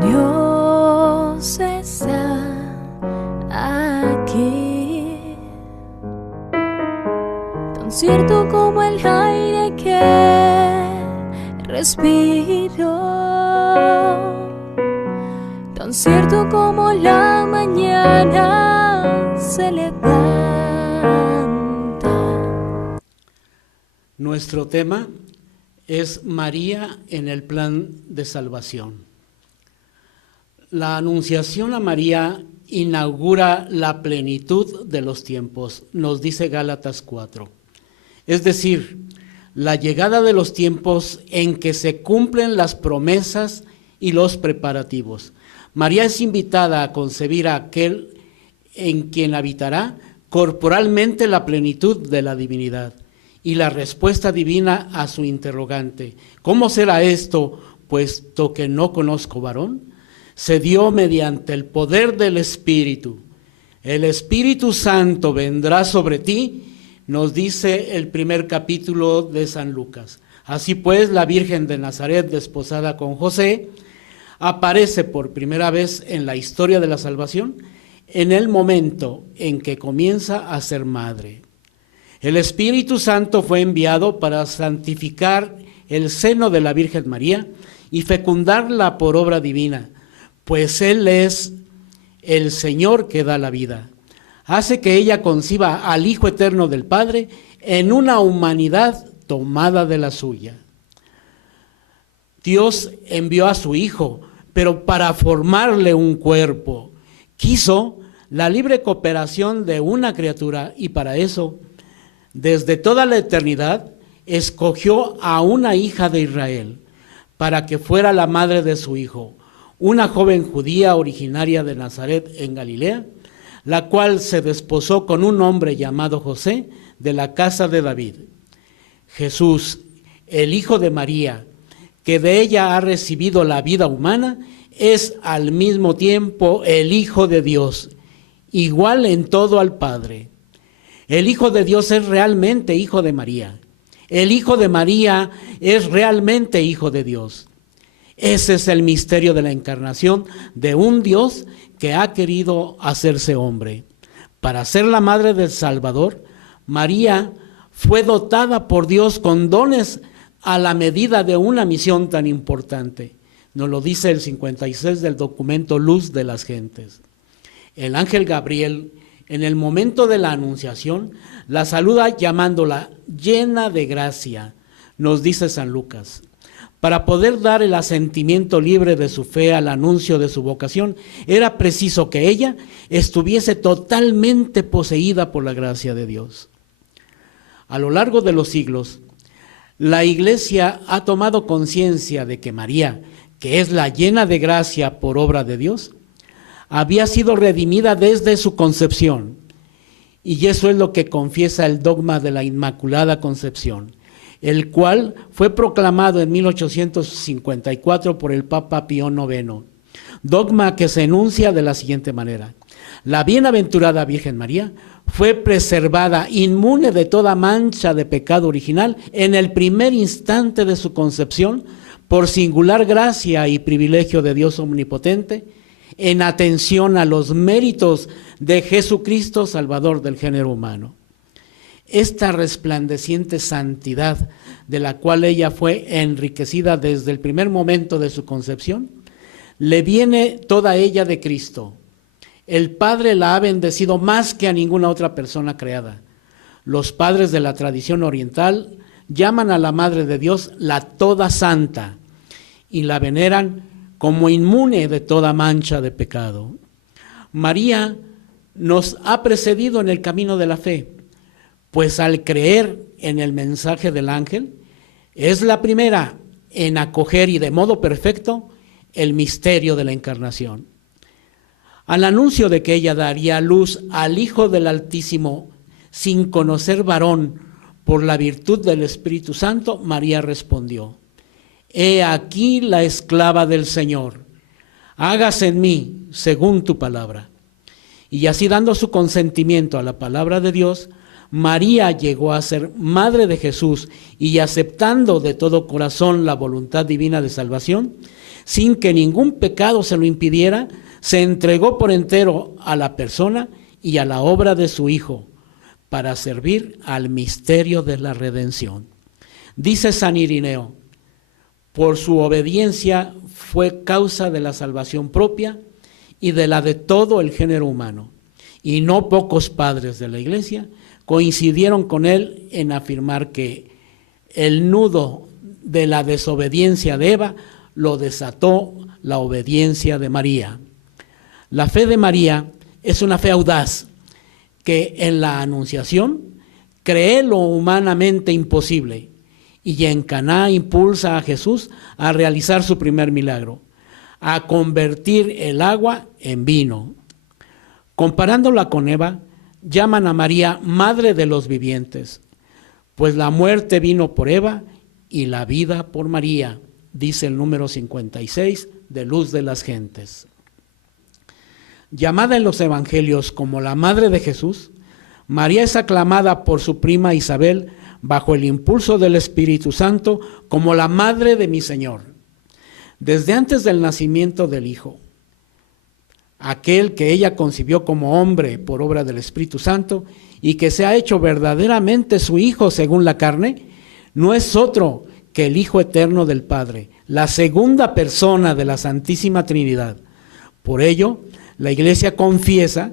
Dios está aquí, tan cierto como el aire que respiro, tan cierto como la mañana se levanta. Nuestro tema es María en el plan de salvación. La anunciación a María inaugura la plenitud de los tiempos, nos dice Gálatas 4. Es decir, la llegada de los tiempos en que se cumplen las promesas y los preparativos. María es invitada a concebir a aquel en quien habitará corporalmente la plenitud de la divinidad y la respuesta divina a su interrogante. ¿Cómo será esto, puesto que no conozco varón? Se dio mediante el poder del Espíritu. El Espíritu Santo vendrá sobre ti, nos dice el primer capítulo de San Lucas. Así pues, la Virgen de Nazaret, desposada con José, aparece por primera vez en la historia de la salvación en el momento en que comienza a ser madre. El Espíritu Santo fue enviado para santificar el seno de la Virgen María y fecundarla por obra divina, pues Él es el Señor que da la vida. Hace que ella conciba al Hijo Eterno del Padre en una humanidad tomada de la suya. Dios envió a su Hijo, pero para formarle un cuerpo. Quiso la libre cooperación de una criatura y para eso, desde toda la eternidad, escogió a una hija de Israel para que fuera la madre de su Hijo, una joven judía originaria de Nazaret en Galilea, la cual se desposó con un hombre llamado José de la casa de David. Jesús, el Hijo de María, que de ella ha recibido la vida humana, es al mismo tiempo el Hijo de Dios, igual en todo al Padre. El Hijo de Dios es realmente Hijo de María. El Hijo de María es realmente Hijo de Dios. Ese es el misterio de la encarnación de un Dios que ha querido hacerse hombre. Para ser la madre del Salvador, María fue dotada por Dios con dones a la medida de una misión tan importante. Nos lo dice el 56 del documento Luz de las Gentes. El ángel Gabriel, en el momento de la anunciación, la saluda llamándola llena de gracia, nos dice San Lucas. Para poder dar el asentimiento libre de su fe al anuncio de su vocación, era preciso que ella estuviese totalmente poseída por la gracia de Dios. A lo largo de los siglos, la Iglesia ha tomado conciencia de que María, que es la llena de gracia por obra de Dios, había sido redimida desde su concepción. Y eso es lo que confiesa el dogma de la Inmaculada Concepción, el cual fue proclamado en 1854 por el Papa Pío IX. Dogma que se enuncia de la siguiente manera: la bienaventurada Virgen María fue preservada inmune de toda mancha de pecado original en el primer instante de su concepción por singular gracia y privilegio de Dios omnipotente, en atención a los méritos de Jesucristo, Salvador del género humano. Esta resplandeciente santidad de la cual ella fue enriquecida desde el primer momento de su concepción, le viene toda ella de Cristo. El Padre la ha bendecido más que a ninguna otra persona creada. Los padres de la tradición oriental llaman a la Madre de Dios la Toda Santa y la veneran como inmune de toda mancha de pecado. María nos ha precedido en el camino de la fe, pues al creer en el mensaje del ángel, es la primera en acoger y de modo perfecto el misterio de la encarnación. Al anuncio de que ella daría luz al Hijo del Altísimo sin conocer varón por la virtud del Espíritu Santo, María respondió: He aquí la esclava del Señor, hágase en mí según tu palabra. Y así, dando su consentimiento a la palabra de Dios, María llegó a ser madre de Jesús y, aceptando de todo corazón la voluntad divina de salvación, sin que ningún pecado se lo impidiera, se entregó por entero a la persona y a la obra de su Hijo para servir al misterio de la redención. Dice San Irineo: por su obediencia fue causa de la salvación propia y de la de todo el género humano. Y no pocos padres de la Iglesia coincidieron con él en afirmar que el nudo de la desobediencia de Eva lo desató la obediencia de María. La fe de María es una fe audaz que en la Anunciación cree lo humanamente imposible y en Caná impulsa a Jesús a realizar su primer milagro, a convertir el agua en vino. Comparándola con Eva, llaman a María Madre de los Vivientes, pues la muerte vino por Eva y la vida por María, dice el número 56 de Luz de las Gentes. Llamada en los evangelios como la Madre de Jesús, María es aclamada por su prima Isabel bajo el impulso del Espíritu Santo como la Madre de mi Señor. Desde antes del nacimiento del Hijo, aquel que ella concibió como hombre por obra del Espíritu Santo y que se ha hecho verdaderamente su Hijo según la carne, no es otro que el Hijo eterno del Padre, la segunda persona de la Santísima Trinidad. Por ello, la Iglesia confiesa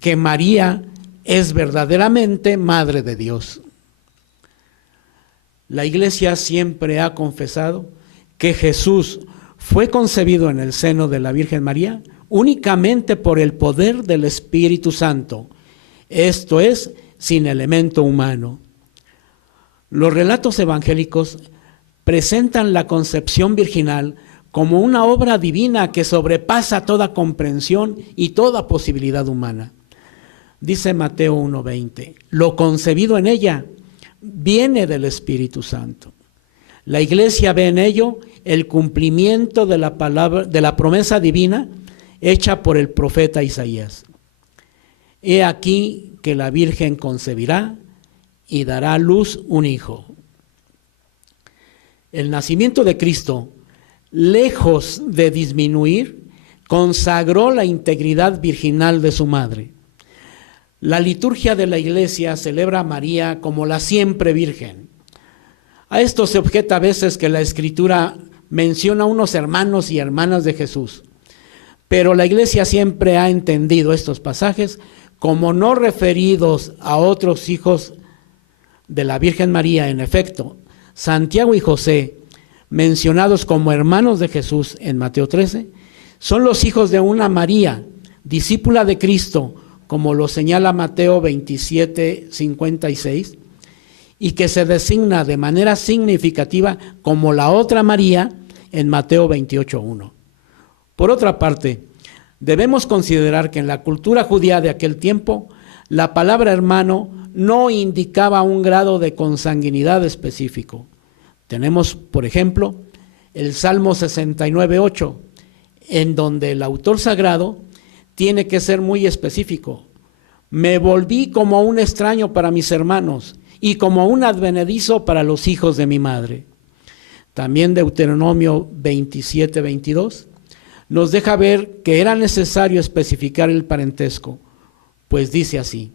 que María es verdaderamente Madre de Dios. La Iglesia siempre ha confesado que Jesús fue concebido en el seno de la Virgen María únicamente por el poder del Espíritu Santo, esto es, sin elemento humano. Los relatos evangélicos presentan la concepción virginal como una obra divina que sobrepasa toda comprensión y toda posibilidad humana. Dice Mateo 1:20, lo concebido en ella viene del Espíritu Santo. La Iglesia ve en ello el cumplimiento de la palabra, de la promesa divina hecha por el profeta Isaías. He aquí que la Virgen concebirá y dará a luz un hijo. El nacimiento de Cristo, lejos de disminuir, consagró la integridad virginal de su madre. La liturgia de la Iglesia celebra a María como la siempre Virgen. A esto se objeta a veces que la Escritura menciona a unos hermanos y hermanas de Jesús, pero la Iglesia siempre ha entendido estos pasajes como no referidos a otros hijos de la Virgen María. En efecto, Santiago y José, mencionados como hermanos de Jesús en Mateo 13, son los hijos de una María, discípula de Cristo, como lo señala Mateo 27:56, y que se designa de manera significativa como la otra María en Mateo 28:1. Por otra parte, debemos considerar que en la cultura judía de aquel tiempo, la palabra hermano no indicaba un grado de consanguinidad específico. Tenemos, por ejemplo, el Salmo 69:8, en donde el autor sagrado tiene que ser muy específico. Me volví como un extraño para mis hermanos y como un advenedizo para los hijos de mi madre. También Deuteronomio 27:22 nos deja ver que era necesario especificar el parentesco, pues dice así: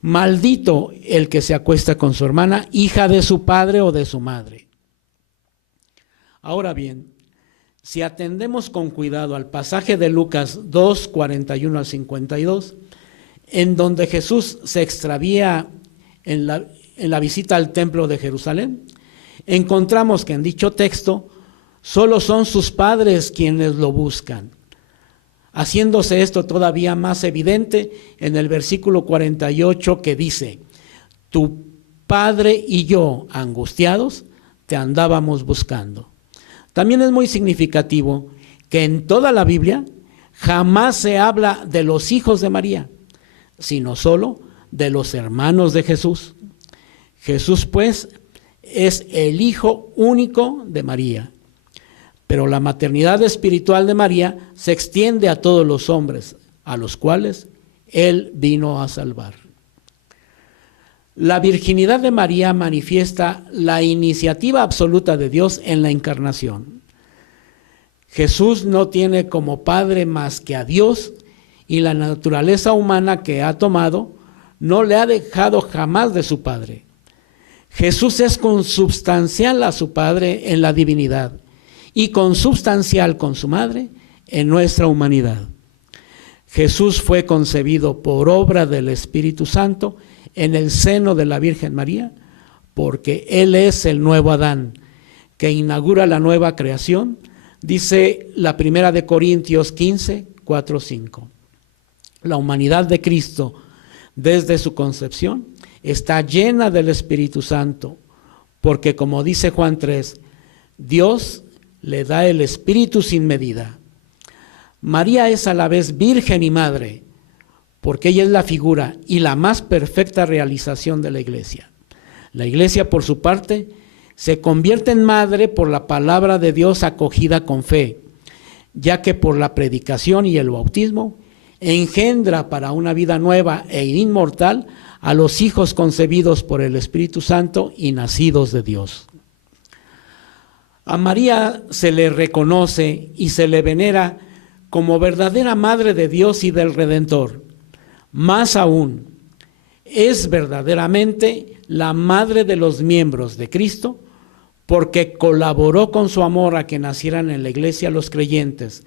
maldito el que se acuesta con su hermana, hija de su padre o de su madre. Ahora bien, si atendemos con cuidado al pasaje de Lucas 2:41 al 52, en donde Jesús se extravía en la visita al templo de Jerusalén, encontramos que en dicho texto solo son sus padres quienes lo buscan, haciéndose esto todavía más evidente en el versículo 48 que dice: tu padre y yo, angustiados, te andábamos buscando. También es muy significativo que en toda la Biblia jamás se habla de los hijos de María, sino solo de los hermanos de Jesús. Jesús, pues, es el hijo único de María. Pero la maternidad espiritual de María se extiende a todos los hombres, a los cuales Él vino a salvar. La virginidad de María manifiesta la iniciativa absoluta de Dios en la encarnación. Jesús no tiene como padre más que a Dios, y la naturaleza humana que ha tomado no le ha dejado jamás de su padre. Jesús es consubstancial a su padre en la divinidad y consubstancial con su madre en nuestra humanidad. Jesús fue concebido por obra del Espíritu Santo en el seno de la Virgen María, porque Él es el nuevo Adán que inaugura la nueva creación, dice la primera de Corintios 15, 4, 5. La humanidad de Cristo, desde su concepción, está llena del Espíritu Santo, porque como dice Juan 3, Dios le da el Espíritu sin medida. María es a la vez virgen y madre, porque ella es la figura y la más perfecta realización de la Iglesia. La Iglesia, por su parte, se convierte en madre por la palabra de Dios acogida con fe, ya que por la predicación y el bautismo engendra para una vida nueva e inmortal a los hijos concebidos por el Espíritu Santo y nacidos de Dios. A María se le reconoce y se le venera como verdadera Madre de Dios y del Redentor. Más aún, es verdaderamente la Madre de los miembros de Cristo, porque colaboró con su amor a que nacieran en la Iglesia los creyentes,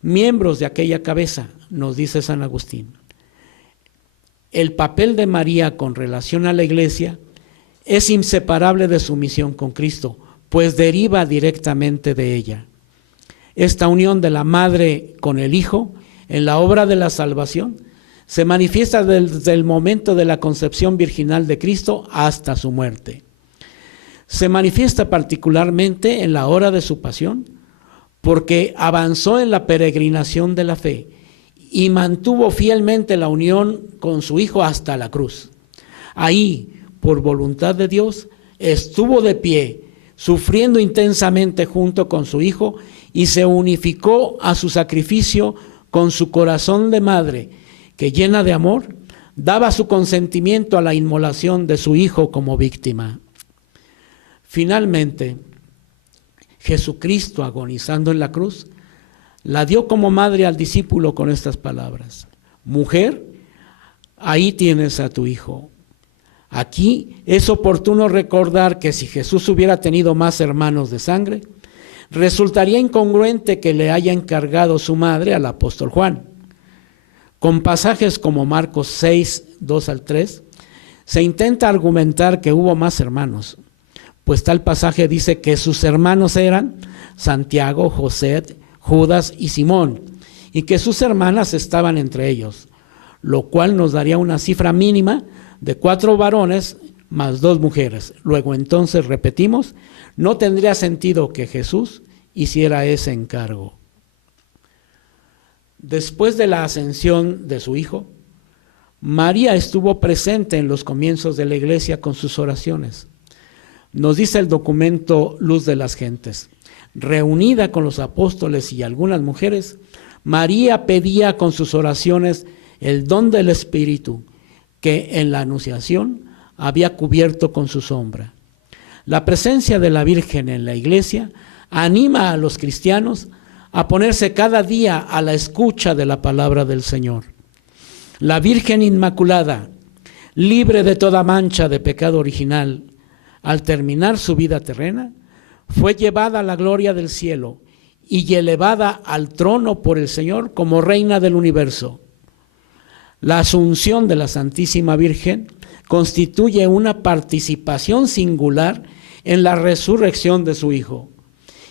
miembros de aquella cabeza, nos dice San Agustín. El papel de María con relación a la Iglesia es inseparable de su misión con Cristo, pues deriva directamente de ella. Esta unión de la Madre con el Hijo en la obra de la salvación se manifiesta desde el momento de la concepción virginal de Cristo hasta su muerte. Se manifiesta particularmente en la hora de su pasión, porque avanzó en la peregrinación de la fe y mantuvo fielmente la unión con su Hijo hasta la cruz. Ahí, por voluntad de Dios, estuvo de pie, sufriendo intensamente junto con su Hijo, y se unificó a su sacrificio con su corazón de madre, que llena de amor, daba su consentimiento a la inmolación de su Hijo como víctima. Finalmente, Jesucristo, agonizando en la cruz, la dio como madre al discípulo con estas palabras: mujer, ahí tienes a tu hijo. Aquí es oportuno recordar que si Jesús hubiera tenido más hermanos de sangre, resultaría incongruente que le haya encargado su madre al apóstol Juan. Con pasajes como Marcos 6, 2 al 3, se intenta argumentar que hubo más hermanos, pues tal pasaje dice que sus hermanos eran Santiago, José, Judas y Simón, y que sus hermanas estaban entre ellos, lo cual nos daría una cifra mínima de 4 varones más 2 mujeres. Luego entonces, repetimos, no tendría sentido que Jesús hiciera ese encargo. Después de la ascensión de su Hijo, María estuvo presente en los comienzos de la Iglesia con sus oraciones. Nos dice el documento Luz de las Gentes: reunida con los apóstoles y algunas mujeres, María pedía con sus oraciones el don del Espíritu, que en la Anunciación había cubierto con su sombra. La presencia de la Virgen en la Iglesia anima a los cristianos a ponerse cada día a la escucha de la palabra del Señor. La Virgen Inmaculada, libre de toda mancha de pecado original, al terminar su vida terrena, fue llevada a la gloria del cielo y elevada al trono por el Señor como reina del universo. La asunción de la Santísima Virgen constituye una participación singular en la resurrección de su Hijo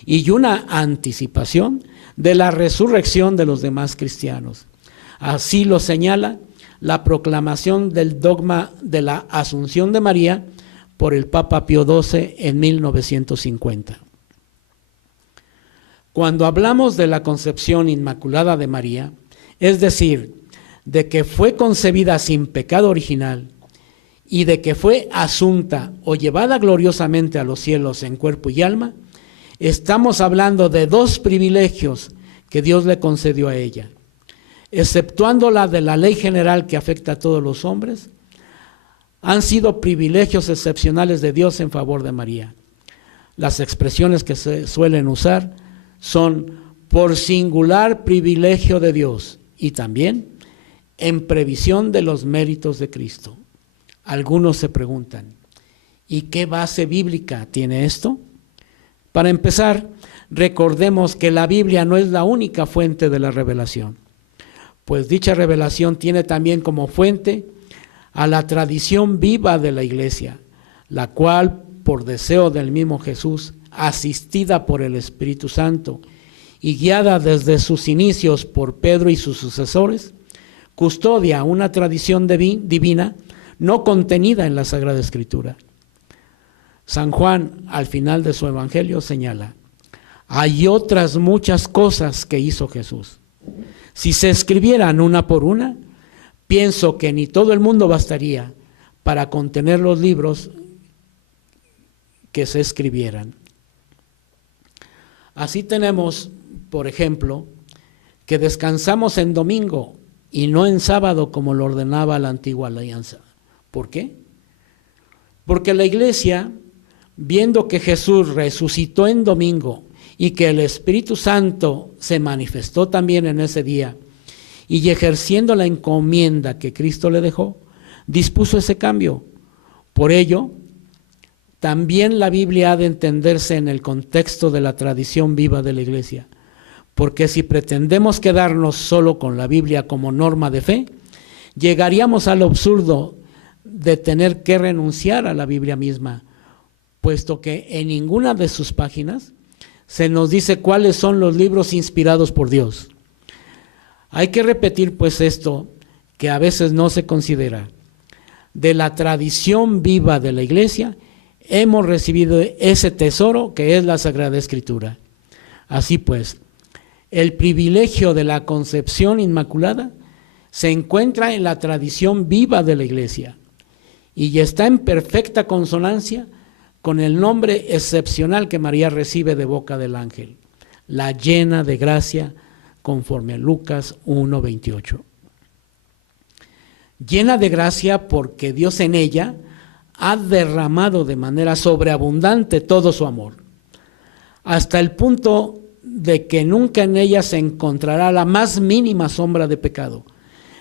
y una anticipación de la resurrección de los demás cristianos. Así lo señala la proclamación del dogma de la Asunción de María por el Papa Pío XII en 1950. Cuando hablamos de la concepción inmaculada de María, es decir, de que fue concebida sin pecado original y de que fue asunta o llevada gloriosamente a los cielos en cuerpo y alma, estamos hablando de 2 privilegios que Dios le concedió a ella. Exceptuándola de la ley general que afecta a todos los hombres, han sido privilegios excepcionales de Dios en favor de María. Las expresiones que se suelen usar son por singular privilegio de Dios y también en previsión de los méritos de Cristo. Algunos se preguntan, ¿y qué base bíblica tiene esto? Para empezar, recordemos que la Biblia no es la única fuente de la revelación, pues dicha revelación tiene también como fuente a la tradición viva de la Iglesia, la cual, por deseo del mismo Jesús, asistida por el Espíritu Santo y guiada desde sus inicios por Pedro y sus sucesores, custodia una tradición divina no contenida en la Sagrada Escritura. San Juan, al final de su Evangelio, señala: hay otras muchas cosas que hizo Jesús. Si se escribieran una por una, pienso que ni todo el mundo bastaría para contener los libros que se escribieran. Así tenemos, por ejemplo, que descansamos en domingo y no en sábado como lo ordenaba la antigua alianza. ¿Por qué? Porque la Iglesia, viendo que Jesús resucitó en domingo y que el Espíritu Santo se manifestó también en ese día, y ejerciendo la encomienda que Cristo le dejó, dispuso ese cambio. Por ello, también la Biblia ha de entenderse en el contexto de la tradición viva de la Iglesia, porque si pretendemos quedarnos solo con la Biblia como norma de fe, llegaríamos al absurdo de tener que renunciar a la Biblia misma, puesto que en ninguna de sus páginas se nos dice cuáles son los libros inspirados por Dios. Hay que repetir pues esto, que a veces no se considera. De la tradición viva de la Iglesia hemos recibido ese tesoro que es la Sagrada Escritura. Así pues, el privilegio de la concepción inmaculada se encuentra en la tradición viva de la Iglesia y está en perfecta consonancia con el nombre excepcional que María recibe de boca del ángel, la llena de gracia, conforme a Lucas 1:28. Llena de gracia porque Dios en ella ha derramado de manera sobreabundante todo su amor, hasta el punto de que nunca en ella se encontrará la más mínima sombra de pecado,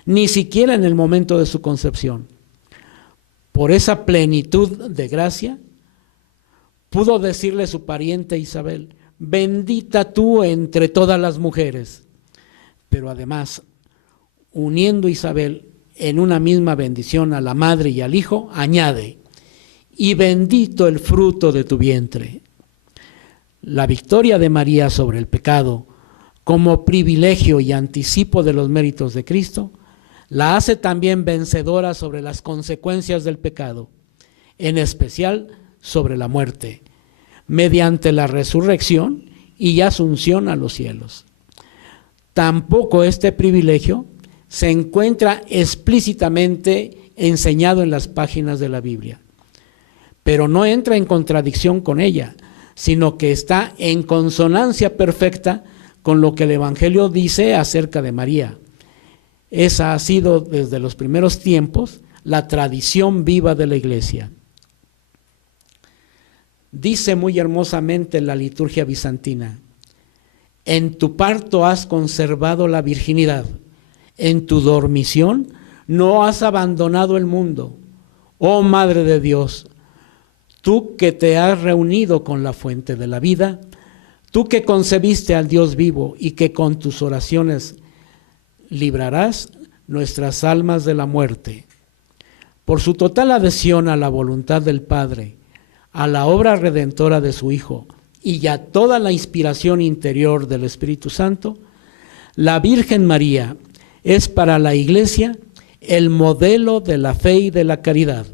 ni siquiera en el momento de su concepción. Por esa plenitud de gracia, pudo decirle su pariente Isabel: bendita tú entre todas las mujeres. Pero además, uniendo Isabel en una misma bendición a la madre y al hijo, añade: y bendito el fruto de tu vientre. La victoria de María sobre el pecado, como privilegio y anticipo de los méritos de Cristo, la hace también vencedora sobre las consecuencias del pecado, en especial sobre la muerte, mediante la resurrección y asunción a los cielos. Tampoco este privilegio se encuentra explícitamente enseñado en las páginas de la Biblia, pero no entra en contradicción con ella, sino que está en consonancia perfecta con lo que el Evangelio dice acerca de María. Esa ha sido desde los primeros tiempos la tradición viva de la Iglesia. Dice muy hermosamente la liturgia bizantina: en tu parto has conservado la virginidad, en tu dormición no has abandonado el mundo. Oh Madre de Dios, tú que te has reunido con la fuente de la vida, tú que concebiste al Dios vivo y que con tus oraciones librarás nuestras almas de la muerte. Por su total adhesión a la voluntad del Padre, a la obra redentora de su Hijo y a toda la inspiración interior del Espíritu Santo, la Virgen María es para la Iglesia el modelo de la fe y de la caridad.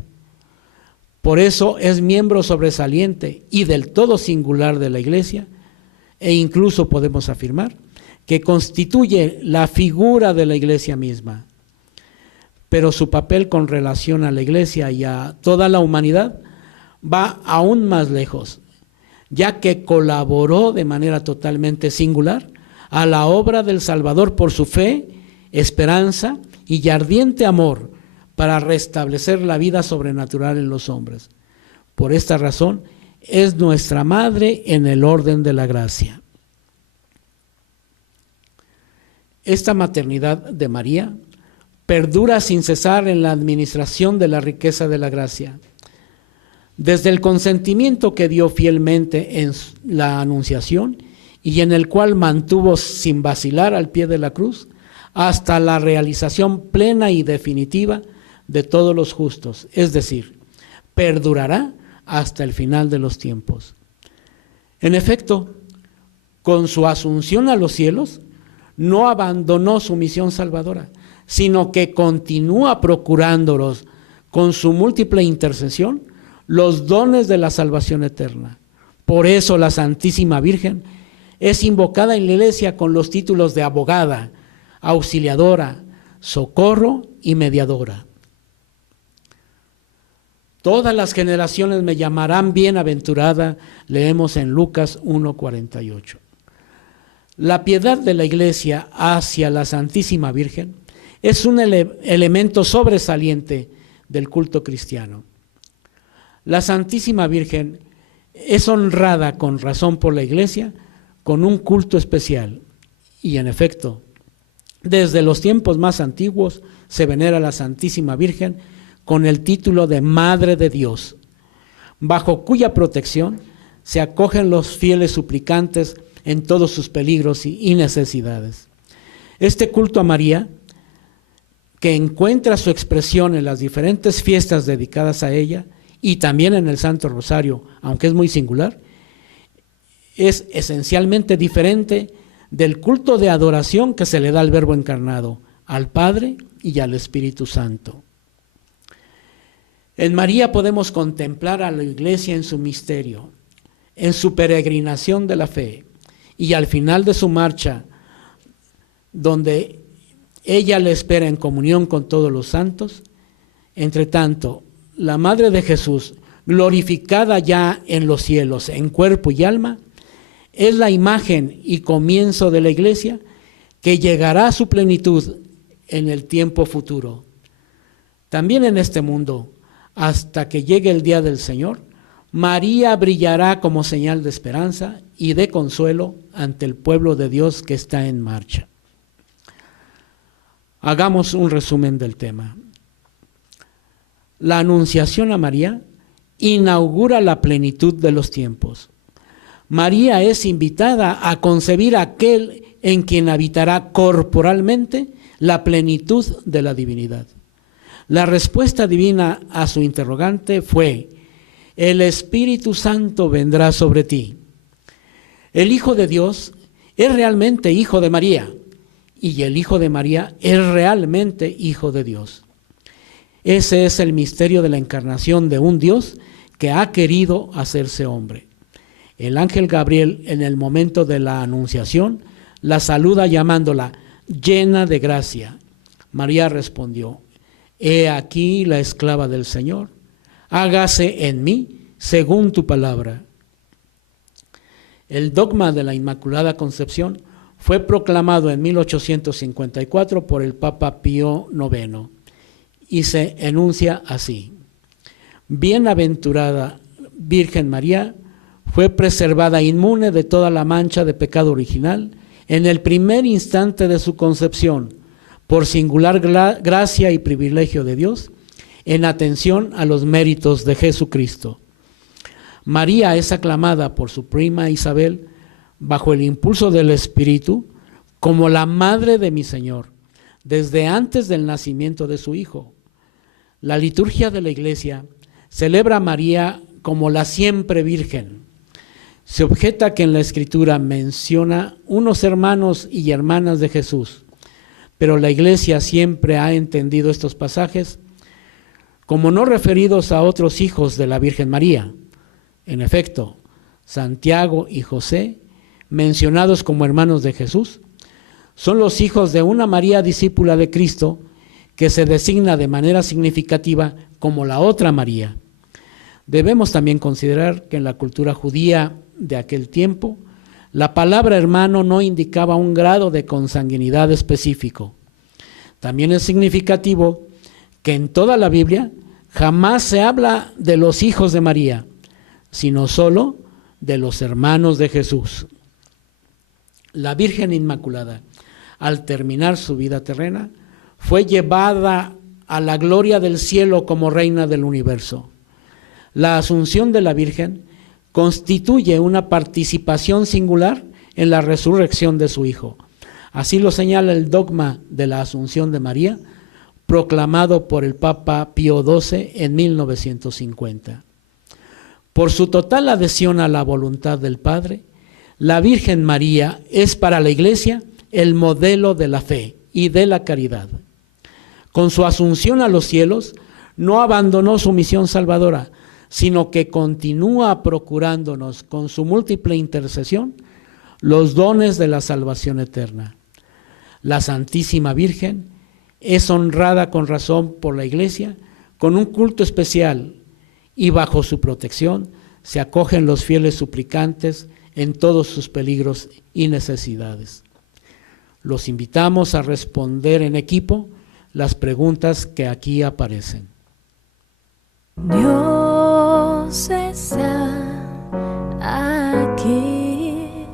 Por eso es miembro sobresaliente y del todo singular de la Iglesia, e incluso podemos afirmar que constituye la figura de la Iglesia misma. Pero su papel con relación a la Iglesia y a toda la humanidad va aún más lejos, ya que colaboró de manera totalmente singular a la obra del Salvador por su fe, esperanza y ardiente amor para restablecer la vida sobrenatural en los hombres. Por esta razón, es nuestra Madre en el orden de la gracia. esta maternidad de María perdura sin cesar en la administración de la riqueza de la gracia. Desde el consentimiento que dio fielmente en la anunciación y en el cual mantuvo sin vacilar al pie de la cruz, hasta la realización plena y definitiva de todos los justos, es decir, perdurará hasta el final de los tiempos. En efecto, con su asunción a los cielos, no abandonó su misión salvadora, sino que continúa procurándolos con su múltiple intercesión los dones de la salvación eterna. Por eso la Santísima Virgen es invocada en la Iglesia con los títulos de abogada, auxiliadora, socorro y mediadora. Todas las generaciones me llamarán bienaventurada, leemos en Lucas 1:48. La piedad de la Iglesia hacia la Santísima Virgen es un elemento sobresaliente del culto cristiano. La Santísima Virgen es honrada con razón por la Iglesia con un culto especial y en efecto, desde los tiempos más antiguos se venera a la Santísima Virgen con el título de Madre de Dios, bajo cuya protección se acogen los fieles suplicantes en todos sus peligros y necesidades. Este culto a María, que encuentra su expresión en las diferentes fiestas dedicadas a ella y también en el Santo Rosario, aunque es muy singular, es esencialmente diferente del culto de adoración que se le da al Verbo encarnado, al Padre y al Espíritu Santo. En María podemos contemplar a la Iglesia en su misterio, en su peregrinación de la fe y al final de su marcha, donde ella le espera en comunión con todos los santos. Entre tanto, la Madre de Jesús, glorificada ya en los cielos, en cuerpo y alma, es la imagen y comienzo de la Iglesia que llegará a su plenitud en el tiempo futuro. También en este mundo, hasta que llegue el día del Señor, María brillará como señal de esperanza y de consuelo ante el pueblo de Dios que está en marcha. Hagamos un resumen del tema. La anunciación a María inaugura la plenitud de los tiempos. María es invitada a concebir aquel en quien habitará corporalmente la plenitud de la divinidad. La respuesta divina a su interrogante fue: el Espíritu Santo vendrá sobre ti. El Hijo de Dios es realmente hijo de María y el Hijo de María es realmente hijo de Dios. Ese es el misterio de la encarnación de un Dios que ha querido hacerse hombre. El ángel Gabriel, en el momento de la anunciación, la saluda llamándola llena de gracia. María respondió: he aquí la esclava del Señor, hágase en mí según tu palabra. El dogma de la Inmaculada Concepción fue proclamado en 1854 por el Papa Pío IX y se enuncia así: bienaventurada Virgen María, fue preservada inmune de toda la mancha de pecado original en el primer instante de su concepción, por singular gracia y privilegio de Dios, en atención a los méritos de Jesucristo. María es aclamada por su prima Isabel, bajo el impulso del Espíritu, como la madre de mi Señor, desde antes del nacimiento de su Hijo. La liturgia de la Iglesia celebra a María como la siempre Virgen. Se objeta que en la Escritura menciona unos hermanos y hermanas de Jesús, pero la Iglesia siempre ha entendido estos pasajes como no referidos a otros hijos de la Virgen María. En efecto, Santiago y José, mencionados como hermanos de Jesús, son los hijos de una María discípula de Cristo que se designa de manera significativa como la otra María. Debemos también considerar que en la cultura judía de aquel tiempo, la palabra hermano no indicaba un grado de consanguinidad específico. También es significativo que en toda la Biblia jamás se habla de los hijos de María, sino solo de los hermanos de Jesús. La Virgen Inmaculada al terminar su vida terrena, fue llevada a la gloria del cielo como reina del universo. La asunción de la Virgen constituye una participación singular en la resurrección de su Hijo. Así lo señala el dogma de la Asunción de María, proclamado por el Papa Pío XII en 1950. Por su total adhesión a la voluntad del Padre, la Virgen María es para la Iglesia el modelo de la fe y de la caridad. Con su asunción a los cielos, no abandonó su misión salvadora, sino que continúa procurándonos con su múltiple intercesión los dones de la salvación eterna. La Santísima Virgen es honrada con razón por la Iglesia con un culto especial y bajo su protección se acogen los fieles suplicantes en todos sus peligros y necesidades. Los invitamos a responder en equipo las preguntas que aquí aparecen. Dios está aquí,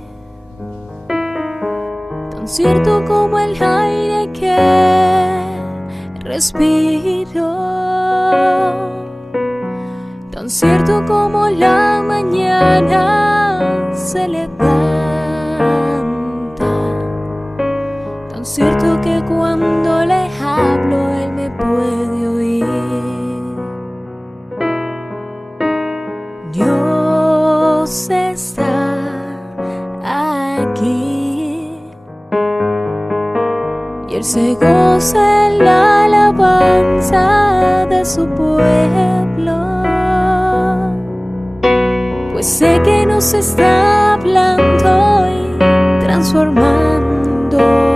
tan cierto como el aire que respiro, tan cierto como la mañana se levanta, tan cierto que cuando le hablo Él me puede oír. Dios está aquí y Él se goza en la alabanza de su pueblo, pues sé que nos está hablando y transformando.